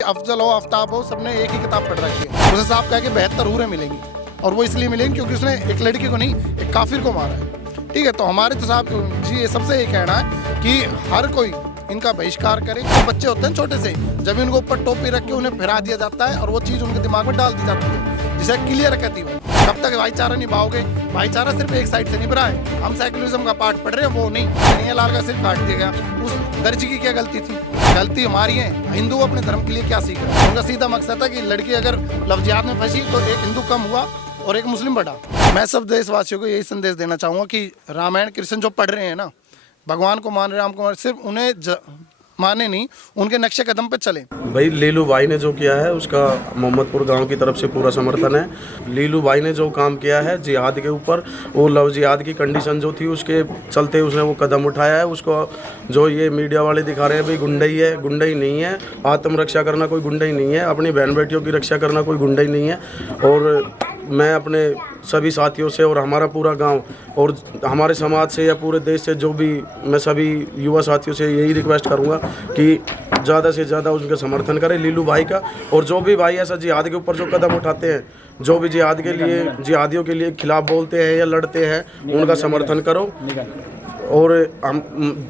अफजल हो आफ्ताब हो सबने एक ही किताब पढ़ रखी है। उसे साहब कहा कि 72 हूरें मिलेंगी और वो इसलिए मिलेंगी क्योंकि उसने एक लड़की को नहीं एक काफिर को मारा है। ठीक है, तो हमारे तो साहब जी ये सबसे ये कहना है कि हर कोई इनका बहिष्कार करे। तो बच्चे होते हैं छोटे से, जब इनको ऊपर टोपी रख के उन्हें फिरा दिया जाता है और वो चीज़ उनके दिमाग में डाल दी जाती है जिसे क्लियर कहती हो। तब तक भाईचारा निभाओगे, भाईचारा सिर्फ एक साइड से निभ रहा है। हम सेकुलरिज्म का पार्ट पढ़ रहे हैं, वो नहीं। कन्हैया लाल का सिर्फ काट दिया गया। उस दर्जी की क्या गलती थी? गलती हमारी है। हिंदू अपने धर्म के लिए क्या सीख रहे हैं? उनका सीधा मकसद था कि लड़की अगर लव जिहाद में फंसी तो एक हिंदू कम हुआ और एक मुस्लिम बढ़ा। मैं सब देशवासियों को यही संदेश देना चाहूँगा कि रामायण कृष्ण जो पढ़ रहे हैं ना, भगवान को मान रहे, राम को मान रहे, सिर्फ उन्हें माने नहीं, उनके नक्शे कदम पे चले। भाई लीलू भाई ने जो किया है उसका मोहम्मदपुर गांव की तरफ से पूरा समर्थन है। लीलू भाई ने जो काम किया है जिहाद के ऊपर, वो लव जिहाद की कंडीशन जो थी उसके चलते उसने वो कदम उठाया है। उसको जो ये मीडिया वाले दिखा रहे हैं भाई गुंडई है, गुंडई नहीं है। आत्मरक्षा करना कोई गुंडई नहीं है, अपनी बहन बेटियों की रक्षा करना कोई गुंडई नहीं है। और मैं अपने सभी साथियों से और हमारा पूरा गांव और हमारे समाज से या पूरे देश से जो भी मैं सभी युवा साथियों से यही रिक्वेस्ट करूंगा कि ज़्यादा से ज़्यादा उनका समर्थन करें लीलू भाई का। और जो भी भाई ऐसा जिहाद के ऊपर जो कदम उठाते हैं, जो भी जिहाद के लिए जिहादियों के लिए खिलाफ बोलते हैं या लड़ते हैं, उनका समर्थन करो। और हम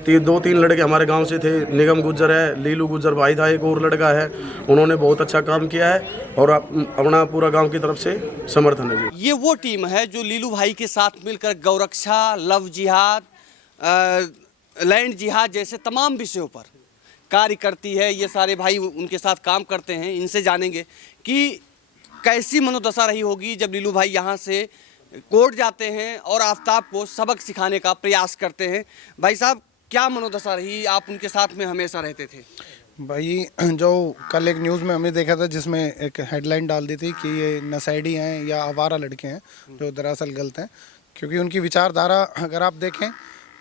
2-3 लड़के हमारे गांव से थे, निगम गुज्जर है, लीलू गुज्जर भाई था, एक और लड़का है, उन्होंने बहुत अच्छा काम किया है और अपना पूरा गांव की तरफ से समर्थन है जी। ये वो टीम है जो लीलू भाई के साथ मिलकर गौरक्षा, लव जिहाद, लैंड जिहाद जैसे तमाम विषयों पर कार्य करती है। ये सारे भाई उनके साथ काम करते हैं। इनसे जानेंगे कि कैसी मनोदशा रही होगी जब लीलू भाई यहाँ से कोर्ट जाते हैं और आफ्ताब को सबक सिखाने का प्रयास करते हैं। भाई साहब, क्या मनोदशा रही? आप उनके साथ में हमेशा रहते थे। भाई जो कल एक न्यूज़ में हमने देखा था जिसमें एक हेडलाइन डाल दी थी कि ये नशेड़ी हैं या आवारा लड़के हैं, जो दरअसल गलत हैं। क्योंकि उनकी विचारधारा अगर आप देखें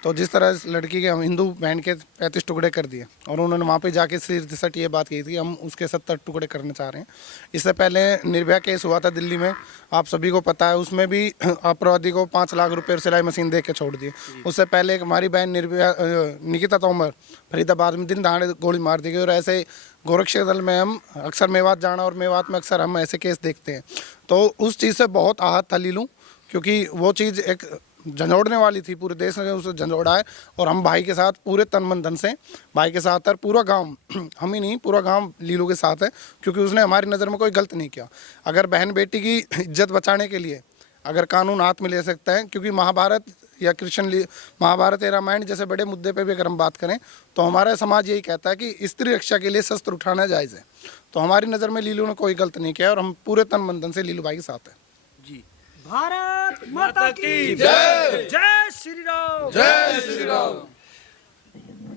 तो जिस तरह इस लड़की के हम हिंदू बहन के 35 टुकड़े कर दिए और उन्होंने वहाँ पे जाके सिर्फ ये बात की थी हम उसके 70 टुकड़े करना चाह रहे हैं। इससे पहले निर्भया केस हुआ था दिल्ली में, आप सभी को पता है। उसमें भी अपराधी को 5 लाख रुपए और सिलाई मशीन दे के छोड़ दिए। उससे पहले एक हमारी बहन निर्भया निकिता तोमर फरीदाबाद में दिन दहाड़े गोली मार दी गई। और ऐसे गोरक्षा दल में हम अक्सर मेवात जाना और मेवात में अक्सर हम ऐसे केस देखते हैं। तो उस चीज़ से बहुत आहत था लीलू, क्योंकि वो चीज़ एक झंझोड़ने वाली थी। पूरे देश ने उसे झंझोड़ा है और हम भाई के साथ पूरे तन मन धन से भाई के साथ है। पूरा गांव, हम ही नहीं पूरा गांव लीलू के साथ है, क्योंकि उसने हमारी नज़र में कोई गलत नहीं किया। अगर बहन बेटी की इज्जत बचाने के लिए अगर कानून हाथ में ले सकता है, क्योंकि महाभारत या महाभारत या रामायण जैसे बड़े मुद्दे पे भी अगर हम बात करें तो हमारा समाज यही कहता है कि स्त्री रक्षा के लिए शस्त्र उठाना जायज़ है। तो हमारी नज़र में लीलू ने कोई गलत नहीं किया और हम पूरे तन मन धन से लीलू भाई के साथ हैं जी। भारत माता की जय। जय श्री राम। जय श्री राम।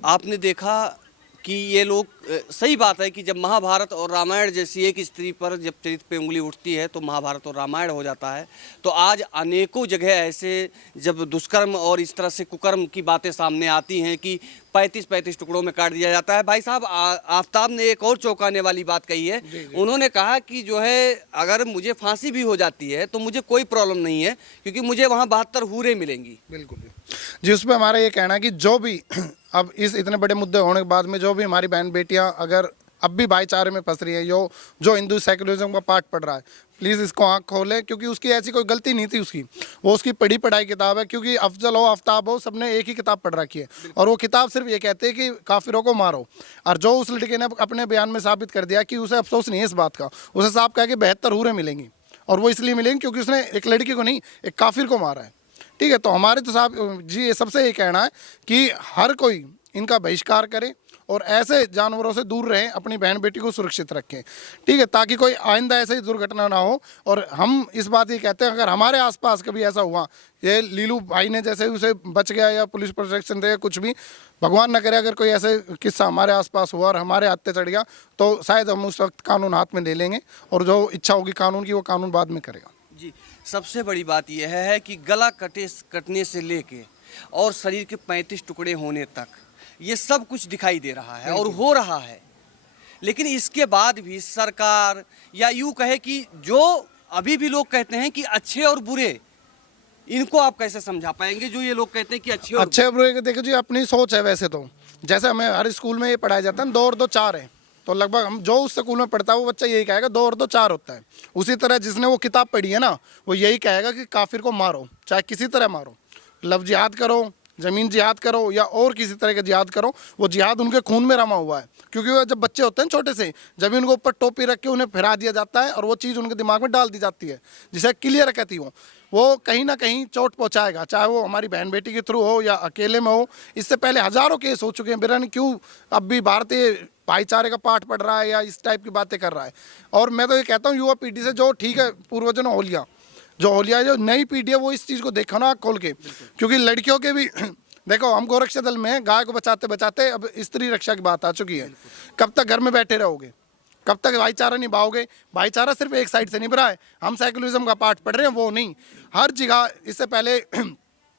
आपने देखा कि ये लोग सही बात है कि जब महाभारत और रामायण जैसी एक स्त्री पर जब चरित्र पे उंगली उठती है तो महाभारत और रामायण हो जाता है। तो आज अनेकों जगह ऐसे जब दुष्कर्म और इस तरह से कुकर्म की बातें सामने आती हैं कि 35-35 टुकड़ों में काट दिया जाता है। भाई साहब, आफ्ताब ने एक और चौंकाने वाली बात कही है। उन्होंने कहा कि जो है अगर मुझे फांसी भी हो जाती है तो मुझे कोई प्रॉब्लम नहीं है, क्योंकि मुझे वहाँ 72 हूरें मिलेंगी। बिल्कुल जी। उस पर हमारा ये कहना है कि जो भी अब इस इतने बड़े मुद्दे होने के बाद में जो भी हमारी बहन बेटियां अगर अब भी भाईचारे में फंस रही है, जो हिंदू सेकुलरिज्म का पार्ट पढ़ रहा है, प्लीज़ इसको आंख खोलें, क्योंकि उसकी ऐसी कोई गलती नहीं थी। वो उसकी पढ़ी पढ़ाई किताब है। क्योंकि अफजल हो आफ्ताब हो सबने एक ही किताब पढ़ रखी है और वो किताब सिर्फ ये कहते हैं कि काफिरों को मारो। और जो उस लड़के ने अपने बयान में साबित कर दिया कि उसे अफसोस नहीं है इस बात का। उसे साहब कहा कि 72 हूरें मिलेंगी और वो इसलिए मिलेंगी क्योंकि उसने एक लड़की को नहीं एक काफिर को मारा है। ठीक है, तो हमारे तो साहब जी ये सबसे ये कहना है कि हर कोई इनका बहिष्कार करे और ऐसे जानवरों से दूर रहें, अपनी बहन बेटी को सुरक्षित रखें। ठीक है, ताकि कोई आइंदा ऐसे ही दुर्घटना ना हो। और हम इस बात ये कहते हैं अगर हमारे आसपास कभी ऐसा हुआ, ये लीलू भाई ने जैसे उसे बच गया या पुलिस प्रोटेक्शन दे कुछ भी, भगवान न करे अगर कोई ऐसे किस्सा हमारे आसपास हुआ और हमारे हाथ पे चढ़ गया तो शायद हम उस वक्त कानून हाथ में ले लेंगे और जो इच्छा होगी कानून की वो कानून बाद में करेगा जी। सबसे बड़ी बात यह है कि गला कटने से लेके और शरीर के 35 टुकड़े होने तक ये सब कुछ दिखाई दे रहा है और हो रहा है। लेकिन इसके बाद भी सरकार या यूँ कहे कि जो अभी भी लोग कहते हैं कि अच्छे और बुरे, इनको आप कैसे समझा पाएंगे? जो ये लोग कहते हैं कि अच्छे और बुरे, देखो जी अपनी सोच है। वैसे तो जैसे हमें हर स्कूल में ये पढ़ाया जाता है 2 और 2 4 है, तो लगभग हम जो उस स्कूल में पढ़ता है वो बच्चा यही कहेगा 2 और 2 4 होता है। उसी तरह जिसने वो किताब पढ़ी है ना, वो यही कहेगा कि काफिर को मारो, चाहे किसी तरह मारो, लफ्ज़ जिहाद करो, ज़मीन जिहाद करो या और किसी तरह का जिहाद करो, वो जिहाद उनके खून में रमा हुआ है। क्योंकि वो जब बच्चे होते हैं छोटे से, जब उनके ऊपर टोपी रख के उन्हें फिरा दिया जाता है और वो चीज़ उनके दिमाग में डाल दी जाती है जिसे क्लियर कहती हो, वो कहीं ना कहीं चोट पहुंचाएगा, चाहे वो हमारी बहन बेटी के थ्रू हो या अकेले में हो। इससे पहले हज़ारों केस हो चुके हैं। बिरन क्यों अब भी भारतीय भाईचारे का पाठ पढ़ रहा है या इस टाइप की बातें कर रहा है। और मैं तो ये कहता हूँ युवा पीढ़ी से, जो ठीक है पूर्वजों ने होलिया, जो होलिया जो नई पीढ़ी है वो इस चीज़ को देखो ना खोल के। क्योंकि लड़कियों के भी देखो, हम गोरक्षा दल में गाय को बचाते बचाते अब स्त्री रक्षा की बात आ चुकी है। कब तक घर में बैठे रहोगे, कब तक भाईचारा निभाओगे? भाईचारा सिर्फ एक साइड से निभ रहा है। हम सेकुलरिज्म का पाठ पढ़ रहे हैं, वो नहीं, हर जगह। इससे पहले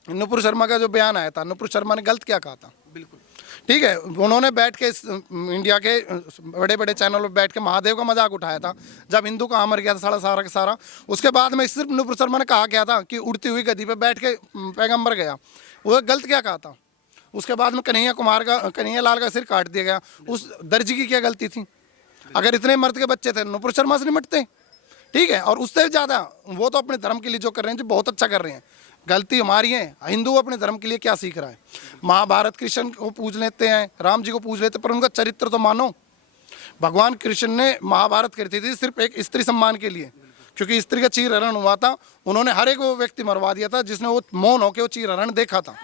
नुपुर शर्मा का जो बयान आया था, नुपुर शर्मा ने गलत क्या कहा था? बिल्कुल ठीक है, उन्होंने बैठ के इंडिया के बड़े बड़े चैनल पर बैठ के महादेव का मजाक उठाया था जब हिंदू कहाँ मर गया था सारा का सारा। उसके बाद में सिर्फ नुपुर शर्मा ने कहा क्या था कि उड़ती हुई गद्दी पे बैठ के पैगंबर गया। वो गलत क्या कहा था? उसके बाद में कन्हैया लाल का सिर काट दिया गया। उस दर्जी की क्या गलती थी? अगर इतने मर्द के बच्चे थे, नुपुर शर्मा से निपटते, ठीक है। और उससे ज़्यादा वो तो अपने धर्म के लिए जो कर रहे हैं, जो बहुत अच्छा कर रहे हैं। गलती हमारी है। हिंदू अपने धर्म के लिए क्या सीख रहा है? महाभारत कृष्ण को पूज लेते हैं, राम जी को पूज लेते हैं, पर उनका चरित्र तो मानो। भगवान कृष्ण ने महाभारत करती थी सिर्फ एक स्त्री सम्मान के लिए, क्योंकि स्त्री का चीरहरण हुआ था। उन्होंने हर एक वो व्यक्ति मरवा दिया था जिसने वो मौन होकर वो चीरहरण देखा था।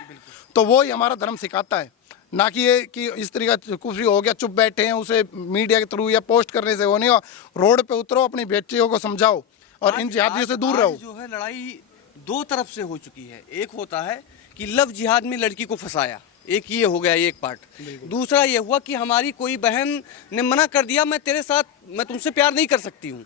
तो वो ही हमारा धर्म सिखाता है, ना कि ये कि स्त्री का कुछ भी हो गया चुप बैठे हैं, उसे मीडिया के थ्रू या पोस्ट करने से वो नहीं हो। रोड पे उतरो, अपनी बेटियों को समझाओ और इन जिहादियों से दूर रहो। जो है लड़ाई दो तरफ से हो चुकी है। एक होता है कि लव जिहाद में लड़की को फंसाया, एक ये हो गया एक पार्ट। दूसरा ये हुआ कि हमारी कोई बहन ने मना कर दिया, मैं तेरे साथ, मैं तुमसे प्यार नहीं कर सकती हूँ,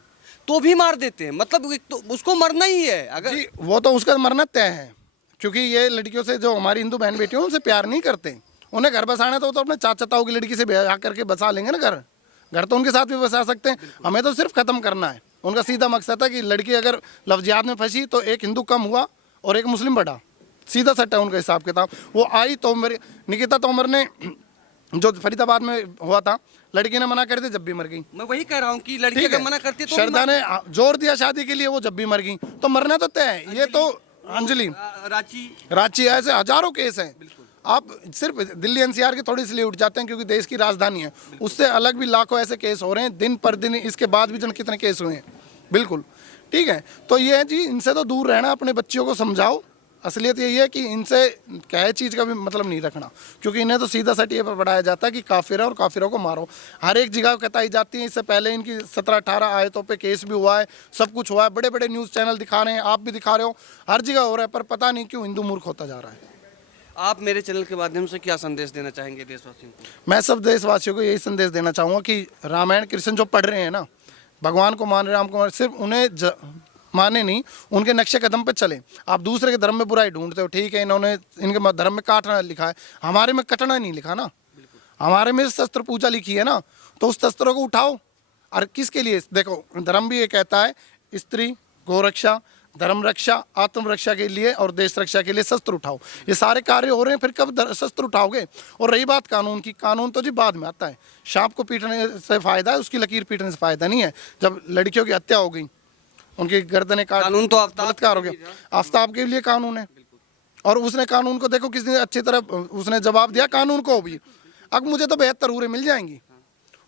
तो भी मार देते हैं। मतलब तो उसको मरना ही है। अगर जी, वो तो उसका मरना तय है। क्योंकि ये लड़कियों से, जो हमारी हिंदू बहन बेटियों, उनसे प्यार नहीं करते। उन्हें घर बसाना तो अपने चाचा ताऊ की लड़की से ब्याह करके बसा लेंगे ना। घर तो उनके साथ भी बसा सकते हैं। हमें तो सिर्फ ख़त्म करना है। उनका सीधा मकसद है कि लड़की अगर लव जिहाद में फंसी तो एक हिंदू कम हुआ और एक मुस्लिम बढ़ा। सीधा सट्टा है उनका हिसाब किताब। वो आई तो निकिता तोमर ने, जो फरीदाबाद में हुआ था, लड़की ने मना कर दी, जब भी मर गई। मैं वही कह रहा हूँ कि लड़की अगर मना करती है तो श्रद्धा ने जोर दिया शादी के लिए, वो जब भी मर गई, तो मरना तो तय है। ये तो अंजलि, रांची, ऐसे हजारों केस हैं। आप सिर्फ दिल्ली एनसीआर के थोड़ी इसलिए उठ जाते हैं क्योंकि देश की राजधानी है। उससे अलग भी लाखों ऐसे केस हो रहे हैं दिन पर दिन। इसके बाद भी जन कितने केस हुए हैं। बिल्कुल ठीक है। तो ये है जी, इनसे तो दूर रहना। अपने बच्चियों को समझाओ। असलियत यही है कि इनसे क्या चीज़ का भी मतलब नहीं रखना, क्योंकि इन्हें तो सीधा सटिए पर पढ़ाया जाता है कि काफिर है और काफिरों को मारो। हर एक जगह कताई जाती है। इससे पहले इनकी 17-18 आयतों पे केस भी हुआ है, सब कुछ हुआ है। बड़े बड़े न्यूज़ चैनल दिखा रहे हैं, आप भी दिखा रहे हो, हर जगह हो रहा है। पर पता नहीं क्यों हिंदू मूर्ख होता जा रहा है। आप मेरे चैनल के माध्यम से क्या संदेश देना चाहेंगे देशवासियों को? मैं सब देशवासियों को यही संदेश देना चाहूँगा कि रामायण कृष्ण जो पढ़ रहे हैं ना, भगवान को मान रहे, राम को मान रहे, सिर्फ उन्हें माने नहीं, उनके नक्शे कदम पे चले। आप दूसरे के धर्म में बुराई ढूंढते हो, ठीक है, इन्होंने इनके धर्म में काटना लिखा है, हमारे में कटना नहीं लिखा ना। हमारे में शस्त्र पूजा लिखी है ना, तो उस शस्त्रों को उठाओ। और किसके लिए? देखो, धर्म भी ये कहता है, स्त्री, गोरक्षा, धर्म रक्षा, आत्म रक्षा के लिए और देश रक्षा के लिए शस्त्र उठाओ। ये सारे कार्य हो रहे हैं, फिर कब शस्त्र उठाओगे? और रही बात कानून की, कानून तो जी बाद में आता है। सांप को पीटने से फायदा है, उसकी लकीर पीटने से फायदा नहीं है। जब लड़कियों की हत्या हो गई, उनकी गर्दनें काट, कानून तो बलात्कार हो गया, आफ्ताब के लिए कानून है। और उसने कानून को देखो किसने अच्छी तरह उसने जवाब दिया कानून को भी। अब मुझे तो 72 हूरें मिल जाएंगी,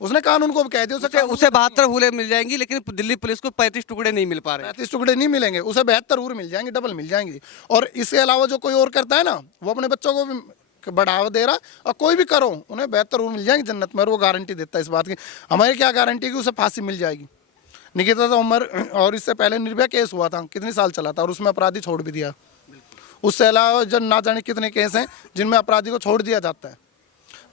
उसने कानून को कह दिया। उसे 72 हूरें मिल जाएंगी, लेकिन दिल्ली पुलिस को 35 टुकड़े नहीं मिल पा रहे। 35 टुकड़े नहीं मिलेंगे, उसे 72 हूरें मिल जाएंगे, डबल मिल जाएंगी। और इसके अलावा जो कोई और करता है ना, वो अपने बच्चों को भी बढ़ावा दे रहा है। और कोई भी करो, उन्हें 72 हूरें मिल जाएंगी जन्नत में। और वो गारंटी देता है इस बात की। हमारी क्या गारंटी कि उसे फांसी मिल जाएगी? निकिता तोमर, और इससे पहले निर्भया केस हुआ था, कितने साल चला था, और उसमें अपराधी छोड़ भी दिया। उससे अलावा जो ना जाने कितने केस हैं जिनमें अपराधी को छोड़ दिया जाता है।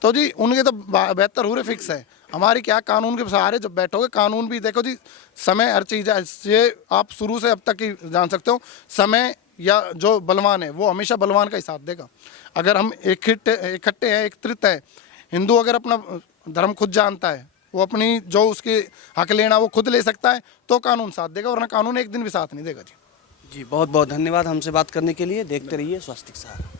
तो जी उनके तो 72 हूरें फिक्स है। हमारी क्या, कानून के सहारे जब बैठोगे, कानून भी देखो जी, समय हर चीज़ है। ये आप शुरू से अब तक ही जान सकते हो, समय या जो बलवान है वो हमेशा बलवान का ही साथ देगा। अगर हम इकट्ठे हैं, एकत्रित है, हिंदू अगर अपना धर्म खुद जानता है, वो अपनी जो उसके हक लेना वो खुद ले सकता है, तो कानून साथ देगा, वरना कानून एक दिन भी साथ नहीं देगा जी। जी बहुत बहुत धन्यवाद हमसे बात करने के लिए। देखते रहिए स्वस्तिक सार।